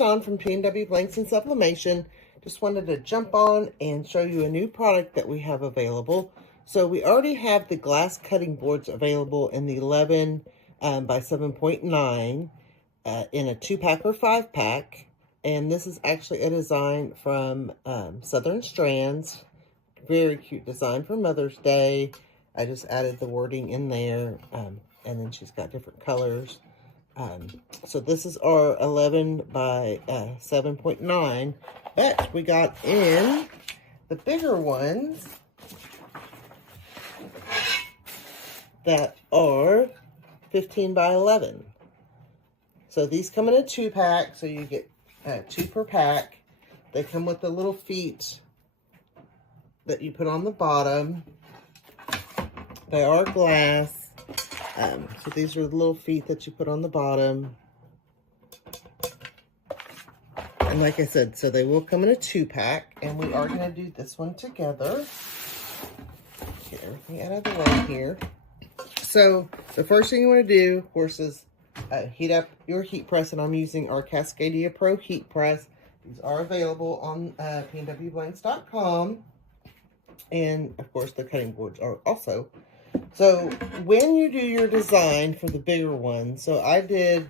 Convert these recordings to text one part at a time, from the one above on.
Dawn from PNW Blanks and Sublimation. Just wanted to jump on and show you a new product that we have available. So we already have the glass cutting boards available in the 11 by 7.9 in a 2-pack or 5-pack. And this is actually a design from Southern Strands. Very cute design for Mother's Day. I just added the wording in there, and then she's got different colors. So this is our 11 by 7.9, but we got in the bigger ones that are 15 by 11. So these come in a 2-pack, so you get 2 per pack. They come with the little feet that you put on the bottom. They are glass. So these are the little feet that you put on the bottom. And like I said, so they will come in a 2-pack, and we are going to do this one together. Get everything out of the way here. So the first thing you want to do, of course, is heat up your heat press, and I'm using our Cascadia Pro heat press. These are available on PNWBlanks.com, and of course the cutting boards are also. So when you do your design for the bigger one, so I did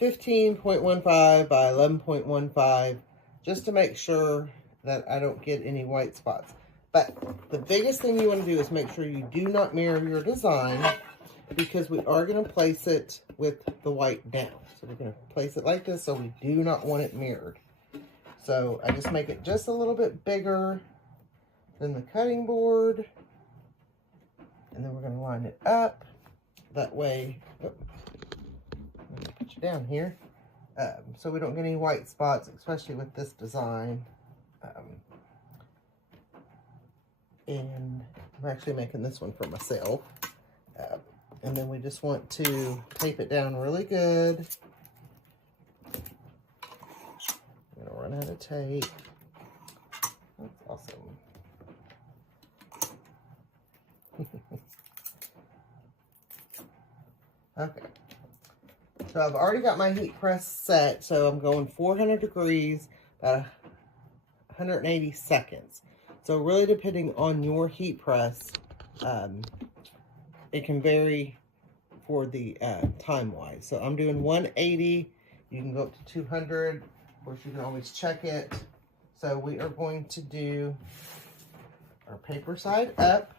15.15 by 11.15 just to make sure that I don't get any white spots. But the biggest thing you want to do is make sure you do not mirror your design, because we are going to place it with the white down. So we're going to place it like this, so we do not want it mirrored. So I just make it just a little bit bigger than the cutting board. And then we're going to line it up. That way, put you down here. So we don't get any white spots, especially with this design. And I'm actually making this one for myself. And then we just want to tape it down really good. I'm going to run out of tape. That's awesome. Okay, so I've already got my heat press set, so I'm going 400 degrees, about 180 seconds. So really depending on your heat press, it can vary for the time-wise. So I'm doing 180, you can go up to 200, of course you can always check it. So we are going to do our paper side up.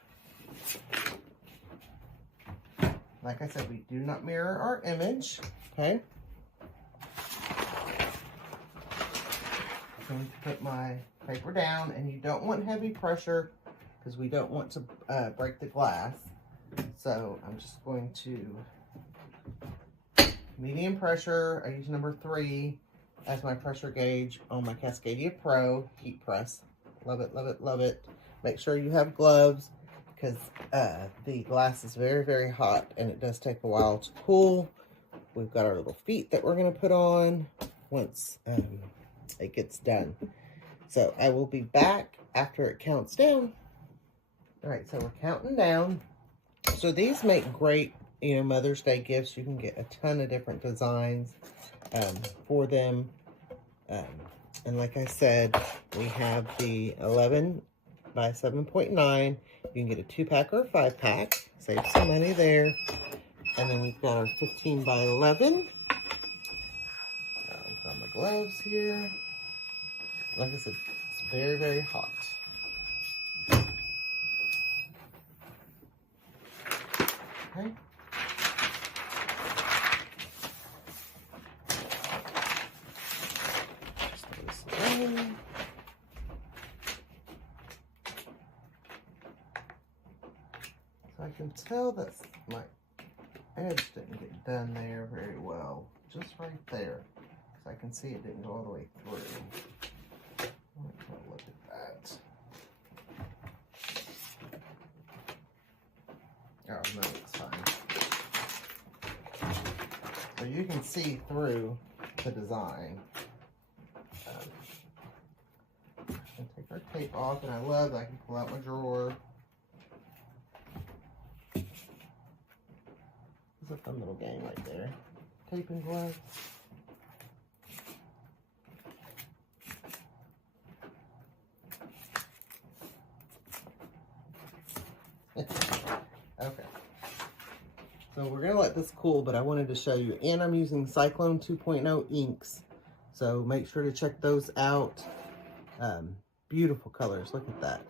Like I said, we do not mirror our image, okay? I'm going to put my paper down, and you don't want heavy pressure because we don't want to break the glass. So I'm just going to medium pressure. I use number 3 as my pressure gauge on my Cascadia Pro heat press. Love it, love it, love it. Make sure you have gloves, because the glass is very, very hot, and it does take a while to cool. We've got our little feet that we're going to put on once it gets done. So I will be back after it counts down. All right, so we're counting down. So these make great, Mother's Day gifts. You can get a ton of different designs for them. And like I said, we have the 11 by 7.9. You can get a 2-pack or a 5-pack. Save some money there. And then we've got our 15 by 11. Put on my gloves here. Like I said, it's very, very hot. Okay. Just put this away. I can tell that my edge didn't get done there very well, just right there, because I can see it didn't go all the way through. Look at that. Oh no, it's fine. So you can see through the design. I can take our tape off, and I love that I can pull out my drawer. It's a fun little game right there. Tape and gloves. So we're going to let this cool, but I wanted to show you. And I'm using Cyclone 2.0 inks. So make sure to check those out. Beautiful colors. Look at that.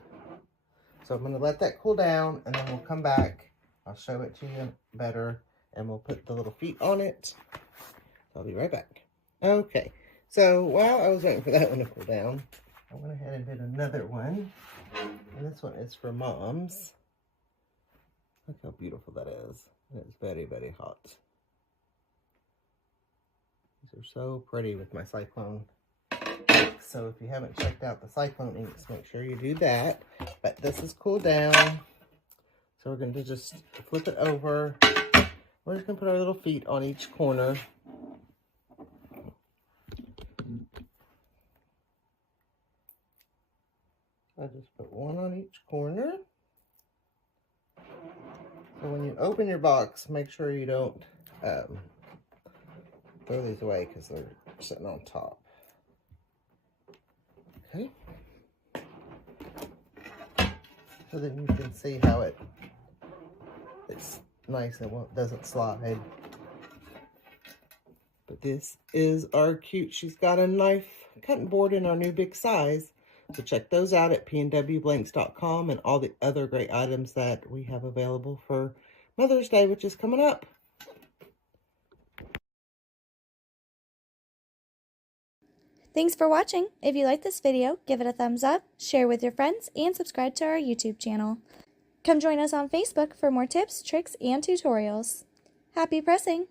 So I'm going to let that cool down, and then we'll come back. I'll show it to you better, and we'll put the little feet on it. I'll be right back. Okay. So while I was waiting for that one to cool down, I went ahead and did another one. And this one is for moms. Look how beautiful that is. It's very, very hot. These are so pretty with my Cyclone inks. So if you haven't checked out the Cyclone inks, make sure you do that. But this is cooled down. So we're going to just flip it over. We're just going to put our little feet on each corner. I just put one on each corner. So when you open your box, make sure you don't throw these away because they're sitting on top. Okay. So then you can see how it's nice and doesn't slide. But this is our cute. She's got a knife cutting board in our new big size. So check those out at PNWblanks.com and all the other great items that we have available for Mother's Day, which is coming up. Thanks for watching. If you like this video, give it a thumbs up, share with your friends, and subscribe to our YouTube channel. Come join us on Facebook for more tips, tricks, and tutorials. Happy pressing!